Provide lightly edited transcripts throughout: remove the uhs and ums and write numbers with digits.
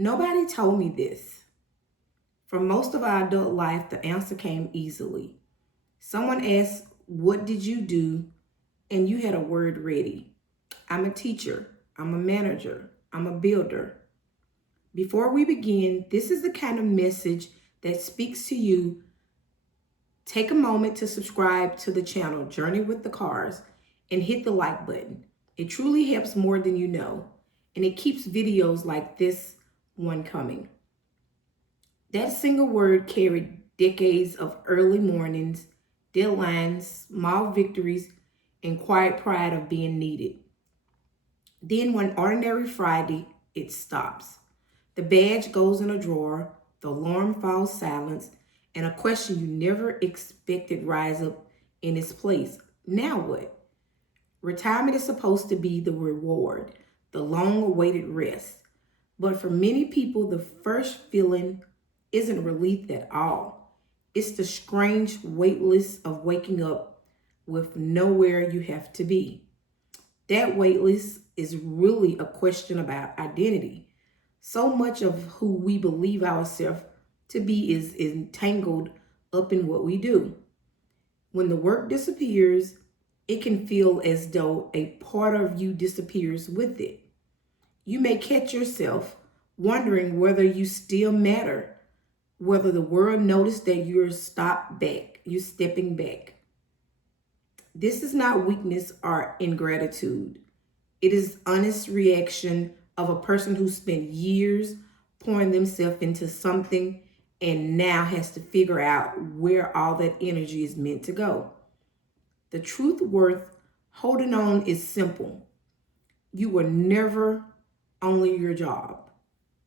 Nobody told me this. For most of our adult life, the answer came easily. Someone asked, "What did you do?" And you had a word ready. I'm a teacher. I'm a manager. I'm a builder. Before we begin, this is the kind of message that speaks to you. Take a moment to subscribe to the channel Journey with the Cars and hit the like button. It truly helps more than you know, and it keeps videos like this one coming. That single word carried decades of early mornings, deadlines, small victories, and quiet pride of being needed. Then one ordinary Friday, it stops. The badge goes in a drawer, the alarm falls silent, and a question you never expected rise up in its place. Now what? Retirement is supposed to be the reward, the long-awaited rest. But for many people, the first feeling isn't relief at all. It's the strange weightless of waking up with nowhere you have to be. That weightless is really a question about identity. So much of who we believe ourselves to be is entangled up in what we do. When the work disappears, it can feel as though a part of you disappears with it. You may catch yourself wondering whether you still matter, whether the world noticed that you're stepping back. This is not weakness or ingratitude. It is honest reaction of a person who spent years pouring themselves into something and now has to figure out where all that energy is meant to go. The truth worth holding on is simple. You were never only your job.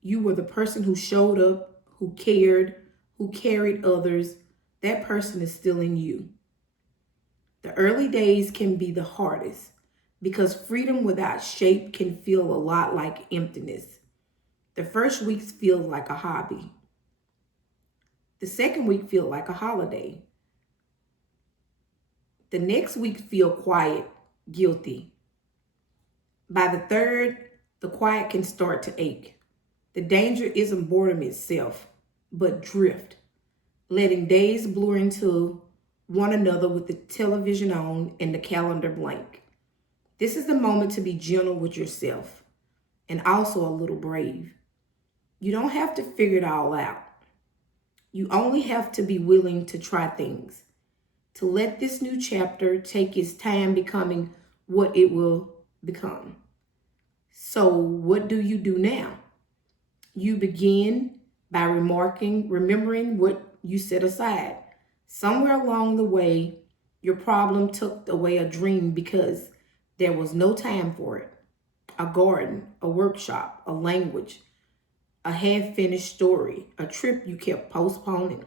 You were the person who showed up, who cared, who carried others. That person is still in you. The early days can be the hardest because freedom without shape can feel a lot like emptiness. The first weeks feel like a hobby. The second week feel like a holiday. The next week feel quiet, guilty. By the third, the quiet can start to ache. The danger isn't boredom itself, but drift, letting days blur into one another with the television on and the calendar blank. This is the moment to be gentle with yourself and also a little brave. You don't have to figure it all out. You only have to be willing to try things, to let this new chapter take its time becoming what it will become. So, what do you do now? You begin by remembering what you set aside. Somewhere along the way, your problem took away a dream because there was no time for it. A garden, a workshop, a language, a half-finished story, a trip you kept postponing.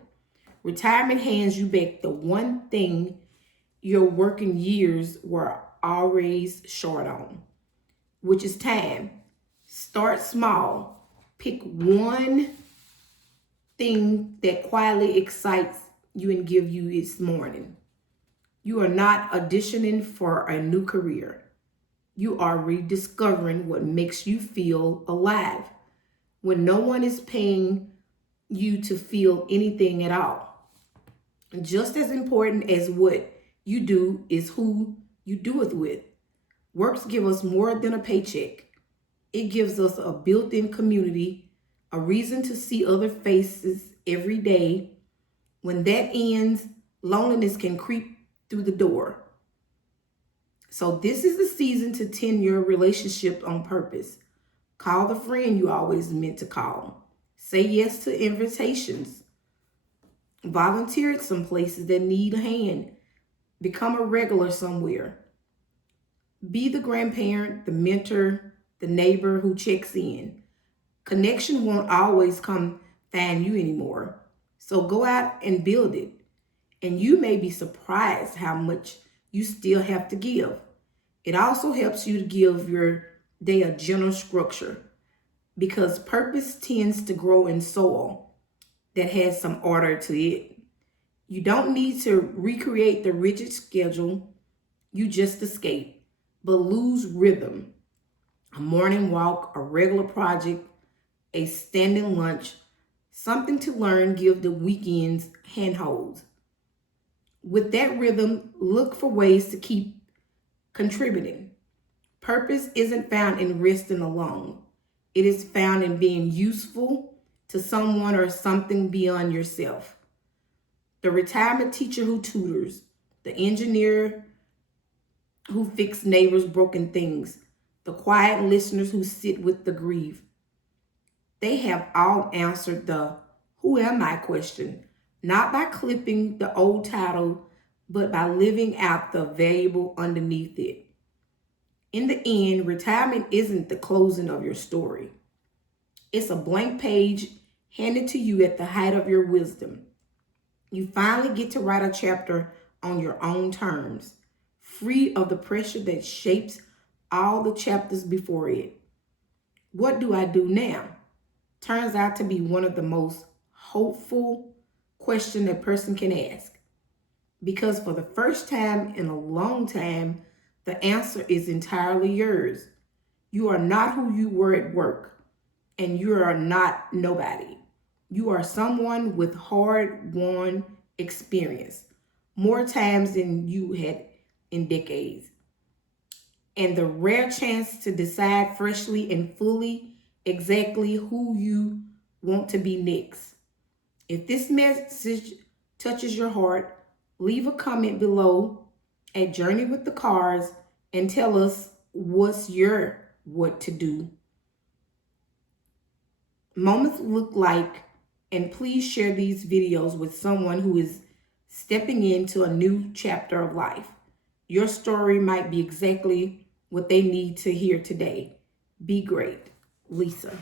Retirement hands you back the one thing your working years were always short on, which is time. Start small. Pick one thing that quietly excites you and give you its morning. You are not auditioning for a new career. You are rediscovering what makes you feel alive when no one is paying you to feel anything at all. Just as important as what you do is who you do it with. Works give us more than a paycheck. It gives us a built-in community, a reason to see other faces every day. When that ends, loneliness can creep through the door. So this is the season to tend your relationship on purpose. Call the friend you always meant to call. Say yes to invitations. Volunteer at some places that need a hand. Become a regular somewhere. Be the grandparent, the mentor, the neighbor who checks in. Connection won't always come find you anymore. So go out and build it. And you may be surprised how much you still have to give. It also helps you to give your day a general structure because purpose tends to grow in soil that has some order to it. You don't need to recreate the rigid schedule. You just escape, but lose rhythm. A morning walk, a regular project, a standing lunch, something to learn, give the weekends handholds. With that rhythm, look for ways to keep contributing. Purpose isn't found in resting alone. It is found in being useful to someone or something beyond yourself. The retirement teacher who tutors, the engineer who fixes neighbors' broken things, the quiet listeners who sit with the grief. They have all answered the "Who am I?" question, not by clipping the old title, but by living out the valuable underneath it. In the end, retirement isn't the closing of your story. It's a blank page handed to you at the height of your wisdom. You finally get to write a chapter on your own terms, free of the pressure that shapes all the chapters before it. What do I do now? Turns out to be one of the most hopeful questions a person can ask. Because for the first time in a long time, the answer is entirely yours. You are not who you were at work, and you are not nobody. You are someone with hard-won experience, more times than you had in decades, and the rare chance to decide freshly and fully exactly who you want to be next. If this message touches your heart, leave a comment below at Journey with the Cars and tell us what's your what to do moments look like, and please share these videos with someone who is stepping into a new chapter of life. Your story might be exactly what they need to hear today. Be great, Lisa.